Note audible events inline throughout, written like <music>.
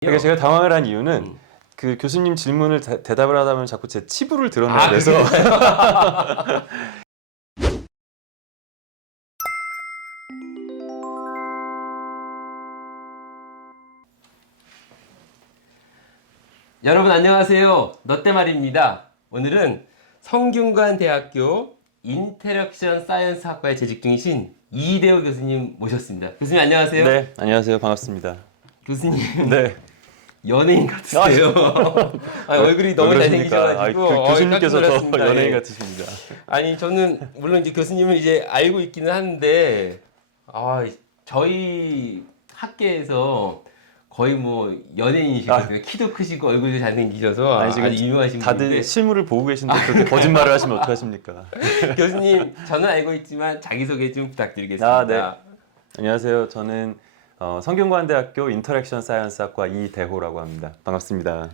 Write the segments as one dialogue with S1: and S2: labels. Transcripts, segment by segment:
S1: 그러니까 제가 당황을 한 이유는
S2: 음.
S1: 그 교수님 질문을 대, 답을 하다 보면 자꾸 제 치부를 드러내야
S2: 아,
S1: 돼서 <laughs>
S2: 여러분 안녕하세요. 너때 말입니다. 오늘은 성균관대학교 인터랙션 사이언스 학과에 재직 중이신 이대호 교수님 모셨습니다. 교수님 안녕하세요.
S1: 네 안녕하세요 반갑습니다.
S2: 교수님
S1: 네
S2: 연예인 같으세요. 아, <laughs> 얼굴이 너무? 잘생기셔가지고
S1: 아이, 그
S2: 어,
S1: 교수님께서 더. 연예인
S2: 예.
S1: 같으십니다.
S2: 아니 저는 물론 이제 교수님을 이제 알고 있기는 한데 아 저희 학계에서 거의 뭐 연예인이시거든요. 키도 크시고 얼굴도 잘생기셔서
S1: 아니,
S2: 아주
S1: 지금
S2: 유명하신
S1: 다들
S2: 분인데
S1: 실물을 보고 계신데 그렇게 거짓말을 하시면 어떡하십니까? <laughs>
S2: 교수님 저는 알고 있지만 자기소개 좀 부탁드리겠습니다.
S1: 아, 네. 안녕하세요. 저는 어, 성균관대학교 인터랙션 사이언스학과 이대호라고 합니다. 반갑습니다.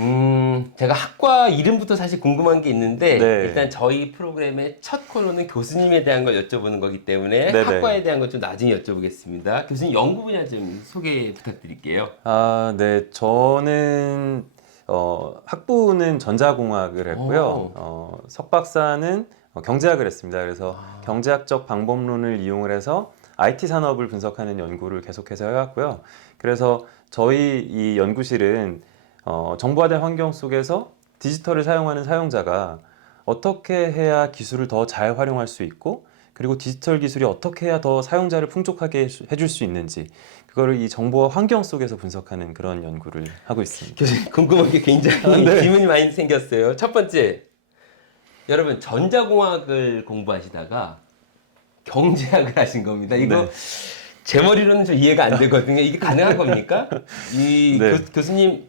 S2: 음, 제가 학과 이름부터 사실 궁금한 게 있는데
S1: 네.
S2: 일단 저희 프로그램의 첫 코너는 교수님에 대한 걸 여쭤보는 거기 때문에
S1: 네네.
S2: 학과에 대한 걸 좀 나중에 여쭤보겠습니다. 교수님 연구 분야 좀 소개 부탁드릴게요.
S1: 아, 네. 저는 어, 학부는 전자공학을 했고요.
S2: 오.
S1: 어, 석박사는 어, 경제학을 했습니다. 그래서
S2: 아.
S1: 경제학적 방법론을 이용을 해서 IT 산업을 분석하는 연구를 계속해서 해왔고요. 그래서 저희 이 연구실은 어, 정보화된 환경 속에서 디지털을 사용하는 사용자가 어떻게 해야 기술을 더 잘 활용할 수 있고 그리고 디지털 기술이 어떻게 해야 더 사용자를 풍족하게 해줄 수 있는지 그거를 이 정보화 환경 속에서 분석하는 그런 연구를 하고 있습니다.
S2: 교수님 궁금한 게 굉장히
S1: 네.
S2: 질문이 많이 생겼어요. 첫 번째, 여러분 전자공학을 공부하시다가 경제학을 <laughs> 하신 겁니다. 이거
S1: 네.
S2: 제 머리로는 좀 이해가 안 되거든요. 이게 가능한 <laughs> 겁니까? 이
S1: 네.
S2: 교, 수님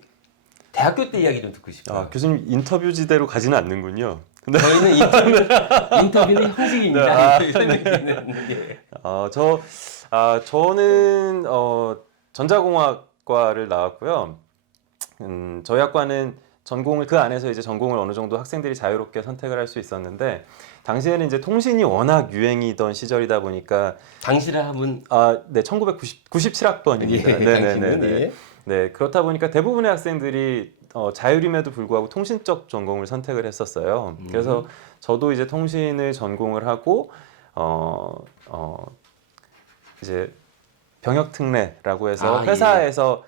S2: 대학교 때 이야기 좀 듣고 싶어요.
S1: 아, 교수님 인터뷰지대로 가지는 않는군요. 근데
S2: 저희는 <laughs> 인터뷰, 인터뷰는 형식입니다.
S1: 네, 아,
S2: 설명드리는 예.
S1: 어, 저 아, 저는 어, 전자공학과를 나왔고요. 음, 저희 학과는 전공을 그 안에서 이제 전공을 어느 정도 학생들이 자유롭게 선택을 할 수 있었는데 당시에는 이제 통신이 워낙 유행이던 시절이다 보니까
S2: 당시라 하면
S1: 아, 네, 1997학번입니다.
S2: 예, 당시는 예.
S1: 네, 그렇다 보니까 대부분의 학생들이 어, 자율임에도 불구하고 통신적 전공을 선택을 했었어요.
S2: 음.
S1: 그래서 저도 이제 통신을 전공을 하고 어, 어, 이제 병역 특례라고 해서
S2: 아, 예.
S1: 회사에서 어, 이제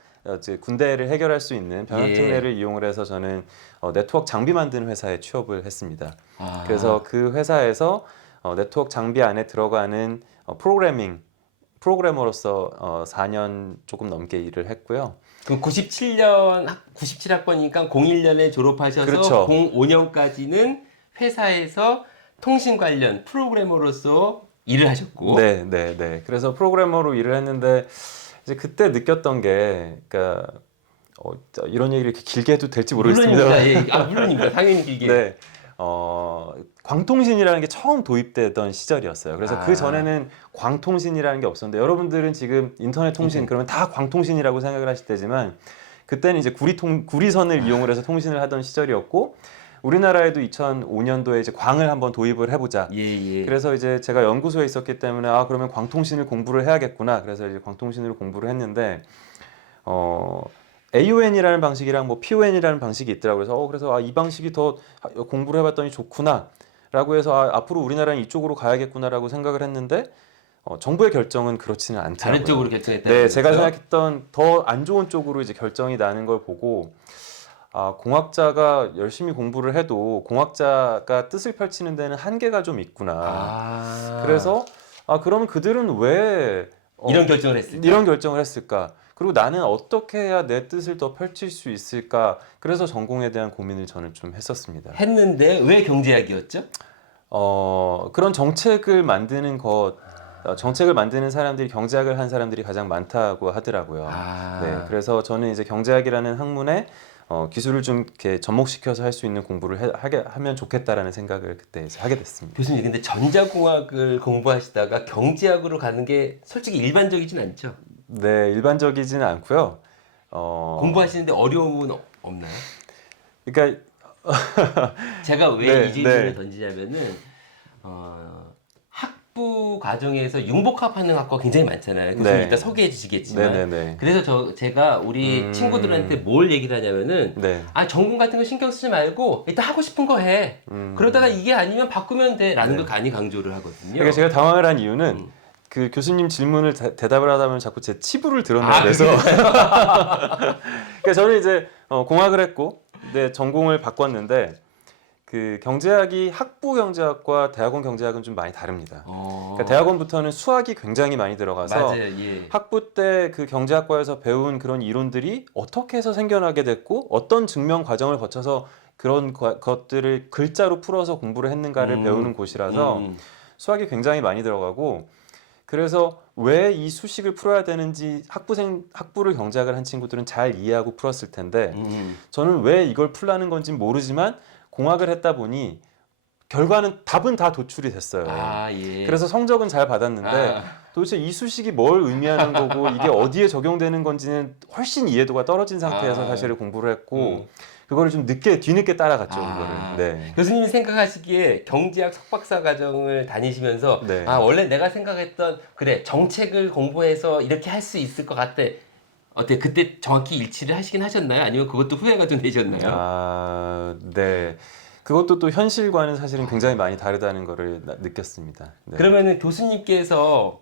S1: 군대를 해결할 수 있는 병역
S2: 예.
S1: 특례를 이용을 해서 저는 어, 네트워크 장비 만드는 회사에 취업을 했습니다.
S2: 아,
S1: 그래서 그 회사에서 어, 네트워크 장비 안에 들어가는 어, 프로그래밍 프로그래머로서 어, 4년 조금 넘게 일을 했고요.
S2: 그럼 97년 97학번이니까 01년에 졸업하셔서
S1: 그렇죠.
S2: 05년까지는 회사에서 통신 관련 프로그래머로서 일을 하셨고
S1: 네, 네, 네. 그래서 프로그래머로 일을 했는데 이제 그때 느꼈던 게, 그러니까 어, 저 이런 얘기를 이렇게 길게 해도 될지 모르겠습니다.
S2: 물론입니다. 예. <laughs> 아, 물론입니다. 당연히 길게.
S1: 네. 어, 광통신이라는 게 처음 도입되던 시절이었어요. 그래서
S2: 아.
S1: 그 전에는 광통신이라는 게 없었는데 여러분들은 지금 인터넷 통신
S2: 음.
S1: 그러면 다 광통신이라고 생각을 하실 때지만 그때는 이제 구리통 구리선을 이용을 해서 통신을 하던 시절이었고 우리나라에도 2005년도에 이제 광을 한번 도입을 해보자.
S2: 예, 예.
S1: 그래서 이제 제가 연구소에 있었기 때문에 아 그러면 광통신을 공부를 해야겠구나. 그래서 이제 광통신을 공부를 했는데 어 AON이라는 방식이랑 뭐 PON이라는 방식이 있더라고요. 그래서 어 그래서 아 이 방식이 더 공부를 해봤더니 좋구나라고 해서 아, 앞으로 우리나라는 이쪽으로 가야겠구나라고 생각을 했는데 어, 정부의 결정은 그렇지는 않더라고요.
S2: 다른 쪽으로 결정했다.
S1: 네, 제가 생각했던 더 안 좋은 쪽으로 이제 결정이 나는 걸 보고 아, 공학자가 열심히 공부를 해도 공학자가 뜻을 펼치는 데는 한계가 좀 있구나.
S2: 아.
S1: 그래서 아, 그러면 그들은 왜 어,
S2: 이런 결정을 했을까?
S1: 이런 결정을 했을까? 그리고 나는 어떻게 해야 내 뜻을 더 펼칠 수 있을까? 그래서 전공에 대한 고민을 저는 좀 했었습니다.
S2: 했는데 왜 경제학이었죠?
S1: 어, 그런 정책을 만드는 것, 어, 정책을 만드는 사람들이 경제학을 한 사람들이 가장 많다고 하더라고요.
S2: 아.
S1: 네, 그래서 저는 이제 경제학이라는 학문에 어, 기술을 좀 이렇게 접목시켜서 할 수 있는 공부를 해, 하게 하면 좋겠다라는 생각을 그때 하게 됐습니다.
S2: 교수님 근데 전자공학을 공부하시다가 경제학으로 가는 게 솔직히 일반적이진 않죠.
S1: 네, 일반적이지는 않고요. 어,
S2: 공부하시는데 어려움은 없- 없나요?
S1: 그러니까
S2: 제가 왜 <laughs>
S1: 네,
S2: 이 질문을
S1: 네.
S2: 던지냐면은 어, 학부 과정에서 융복합하는 학과가 굉장히 많잖아요. 교수님
S1: 네.
S2: 이따 소개해 주시겠지만.
S1: 네 네 네.
S2: 그래서 저 제가 우리
S1: 음.
S2: 친구들한테 뭘 얘기를 하냐면은
S1: 네.
S2: 아 전공 같은 거 신경 쓰지 말고 일단 하고 싶은 거 해.
S1: 음.
S2: 그러다가 이게 아니면 바꾸면 돼라는
S1: 네.
S2: 걸 간이 강조를 하거든요.
S1: 그러니까 제가 당황을 한 이유는
S2: 음.
S1: 그 교수님 질문을 대, 대답을 하다 보면 자꾸 제 치부를 드러내야
S2: 아,
S1: 돼서 <laughs> 그러니까 저는 이제 어, 공학을 했고 네, 전공을 바꿨는데 그 경제학이 학부 경제학과 대학원 경제학은 좀 많이 다릅니다.
S2: 어.
S1: 그러니까 대학원부터는 수학이 굉장히 많이 들어가서
S2: 맞아요. 예.
S1: 학부 때 그 경제학과에서 배운 그런 이론들이 어떻게 해서 생겨나게 됐고 어떤 증명 과정을 거쳐서 그런 과- 것들을 글자로 풀어서 공부를 했는가를
S2: 음.
S1: 배우는 곳이라서
S2: 음.
S1: 수학이 굉장히 많이 들어가고 그래서 왜 이 수식을 풀어야 되는지 학부생 학부를 경제학을 한 친구들은 잘 이해하고 풀었을 텐데
S2: 음.
S1: 저는 왜 이걸 풀라는 건지 모르지만 공학을 했다 보니 결과는 답은 다 도출이 됐어요.
S2: 아 예.
S1: 그래서 성적은 잘 받았는데
S2: 아,
S1: 도대체 이 수식이 뭘 의미하는 거고 이게 어디에 적용되는 건지는 훨씬 이해도가 떨어진 상태에서
S2: 아.
S1: 사실을 공부를 했고
S2: 음.
S1: 그거를 좀 늦게 뒤늦게 따라갔죠
S2: 아.
S1: 그거를. 네.
S2: 교수님이 생각하시기에 경제학 석박사 과정을 다니시면서
S1: 네.
S2: 아 원래 내가 생각했던 그래 정책을 공부해서 이렇게 할 수 있을 것 같아 어때 그때 정확히 일치를 하시긴 하셨나요? 아니면 그것도 후회가 좀 되셨나요?
S1: 아, 네. 그것도 또 현실과는 사실은 굉장히 많이 다르다는 거를 나- 느꼈습니다. 네.
S2: 그러면은 교수님께서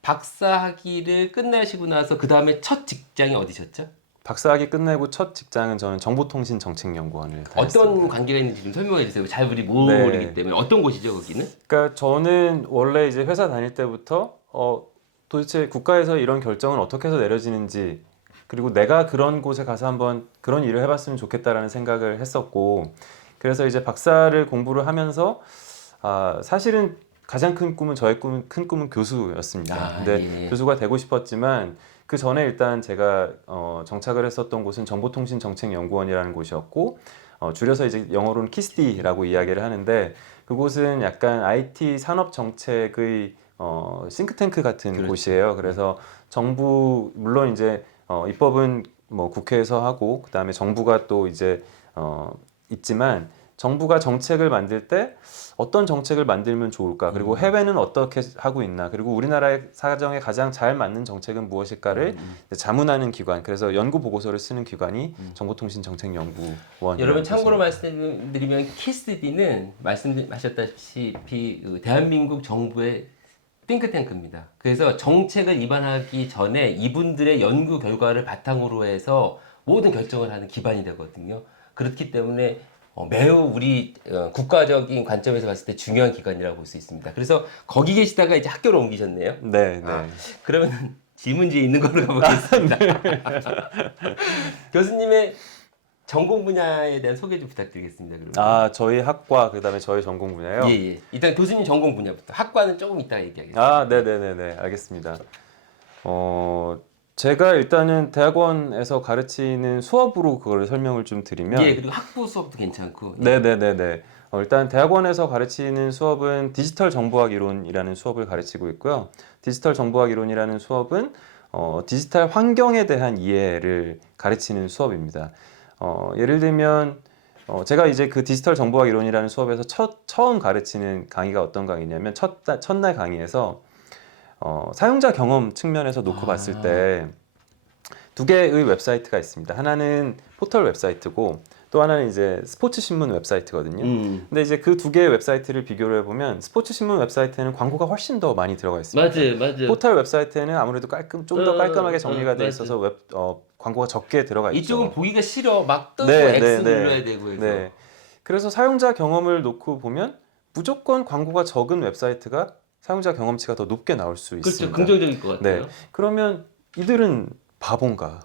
S2: 박사 학위를 끝내시고 나서 그 다음에 첫 직장이 어디셨죠?
S1: 박사학위 끝내고 첫 직장은 저는 정보통신정책연구원을
S2: 어떤
S1: 다녔습니다.
S2: 관계가 있는지 좀 설명해 주세요. 잘 우리
S1: 네.
S2: 모르기 때문에 어떤 곳이죠 거기는?
S1: 그러니까 저는 원래 이제 회사 다닐 때부터 어 도대체 국가에서 이런 결정은 어떻게 해서 내려지는지 그리고 내가 그런 곳에 가서 한번 그런 일을 해봤으면 좋겠다라는 생각을 했었고 그래서 이제 박사를 공부를 하면서 아 사실은 가장 큰 꿈은 저의 꿈은 큰 꿈은 교수였습니다.
S2: 아,
S1: 근데
S2: 예.
S1: 교수가 되고 싶었지만 그 전에 일단 제가 어, 정착을 했었던 곳은 정보통신정책연구원이라는 곳이었고 어, 줄여서 이제 영어로는 키스디라고 이야기를 하는데 그곳은 약간 IT 산업 정책의 어, 싱크탱크 같은
S2: 그렇죠.
S1: 곳이에요. 그래서 정부 물론 이제 어, 입법은 뭐 국회에서 하고 그 다음에 정부가 또 이제 어, 있지만 정부가 정책을 만들 때 어떤 정책을 만들면 좋을까 그리고
S2: 음.
S1: 해외는 어떻게 하고 있나 그리고 우리나라의 사정에 가장 잘 맞는 정책은 무엇일까를
S2: 음.
S1: 이제 자문하는 기관 그래서 연구 보고서를 쓰는 기관이
S2: 음.
S1: 정보통신정책연구원
S2: 여러분 참고로 말씀드리면 키스디는 말씀하셨다시피 그 대한민국 정부의 띵크탱크입니다. 그래서 정책을 입안하기 전에 이분들의 연구 결과를 바탕으로 해서 모든 결정을 하는 기반이 되거든요. 그렇기 때문에 어, 매우 우리 어, 국가적인 관점에서 봤을 때 중요한 기관이라고 볼 수 있습니다. 그래서 거기 계시다가 이제 학교로 옮기셨네요.
S1: 네, 네.
S2: 아. 그러면 질문지에 있는 걸로 가보겠습니다. <laughs> <laughs> 교수님의 전공 분야에 대한 소개 좀 부탁드리겠습니다. 그러면.
S1: 아 저희 학과 그다음에 저희 전공 분야요.
S2: 예, 예. 일단 교수님 전공 분야부터. 학과는 조금 이따 얘기하겠습니다.
S1: 아, 네네네네, 알겠습니다. 어, 제가 일단은 대학원에서 가르치는 수업으로 그걸 설명을 좀 드리면,
S2: 예, 그리고 학부 수업도 괜찮고.
S1: 네네네네. 어, 일단 대학원에서 가르치는 수업은 디지털 정보학 이론이라는 수업을 가르치고 있고요. 디지털 정보학 이론이라는 수업은 어, 디지털 환경에 대한 이해를 가르치는 수업입니다. 어, 예를 들면 어, 제가 이제 그 디지털 정보학 이론이라는 수업에서 첫, 처음 가르치는 강의가 어떤 강의냐면 첫, 첫날 강의에서 어, 사용자 경험 측면에서 놓고
S2: 아.
S1: 봤을 때 두 개의 웹사이트가 있습니다. 하나는 포털 웹사이트고 또 하나는 이제 스포츠 신문 웹사이트거든요.
S2: 음.
S1: 근데 이제 그 두 개의 웹사이트를 비교를 해보면 스포츠 신문 웹사이트에는 광고가 훨씬 더 많이 들어가 있습니다.
S2: 맞아요, 맞아요.
S1: 포털 웹사이트에는 아무래도 깔끔 좀더
S2: 어,
S1: 깔끔하게
S2: 어,
S1: 정리가 돼
S2: 맞아요.
S1: 있어서 웹 어, 광고가 적게 들어가 있죠.
S2: 이쪽은 보기가 싫어. 막 뜨고
S1: 네,
S2: X
S1: 네, 네.
S2: 눌러야 되고 해서.
S1: 네. 그래서 사용자 경험을 놓고 보면 무조건 광고가 적은 웹사이트가 사용자 경험치가 더 높게 나올 수
S2: 그렇죠.
S1: 있습니다.
S2: 긍정적일 것 같아요.
S1: 네. 그러면 이들은 바본가?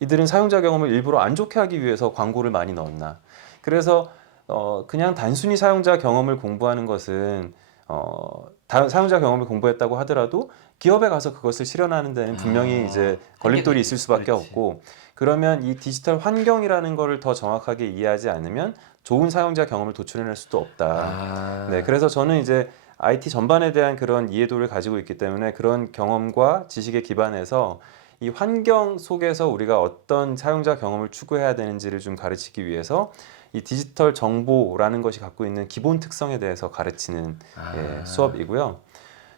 S1: 이들은 사용자 경험을 일부러 안 좋게 하기 위해서 광고를 많이 넣었나? 그래서 어, 그냥 단순히 사용자 경험을 공부하는 것은 어, 다, 사용자 경험을 공부했다고 하더라도 기업에 가서 그것을 실현하는 데는 분명히
S2: 아,
S1: 이제 걸림돌이 있을 수밖에
S2: 그렇지.
S1: 없고 그러면 이 디지털 환경이라는 거를 더 정확하게 이해하지 않으면 좋은 사용자 경험을 도출해낼 수도 없다.
S2: 아.
S1: 네, 그래서 저는 이제 IT 전반에 대한 그런 이해도를 가지고 있기 때문에 그런 경험과 지식에 기반해서 이 환경 속에서 우리가 어떤 사용자 경험을 추구해야 되는지를 좀 가르치기 위해서 이 디지털 정보라는 것이 갖고 있는 기본 특성에 대해서 가르치는
S2: 아.
S1: 예, 수업이고요.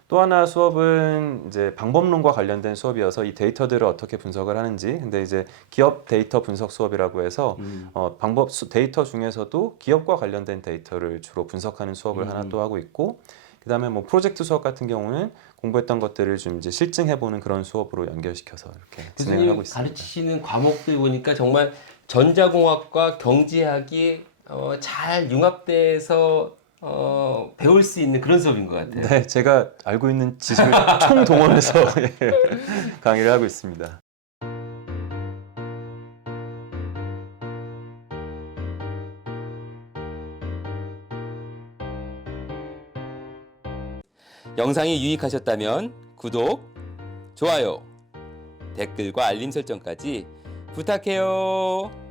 S1: 또 하나 수업은 이제 방법론과 관련된 수업이어서 이 데이터들을 어떻게 분석을 하는지 근데 이제 기업 데이터 분석 수업이라고 해서
S2: 음.
S1: 어, 방법 수- 데이터 중에서도 기업과 관련된 데이터를 주로 분석하는 수업을
S2: 음.
S1: 하나 또 하고 있고 그 다음에 뭐 프로젝트 수업 같은 경우는 공부했던 것들을 좀 이제 실증해 보는 그런 수업으로 연결시켜서 이렇게 진행을 하고 있습니다.
S2: 가르치시는 과목들 보니까 정말 전자공학과 경제학이 어, 잘 융합돼서 어, 배울 수 있는 그런 수업인 것 같아요.
S1: 네, 제가 알고 있는 지식을 총 동원해서 예, 강의를 하고 있습니다.
S3: 영상이 유익하셨다면 구독, 좋아요, 댓글과 알림 설정까지 부탁해요.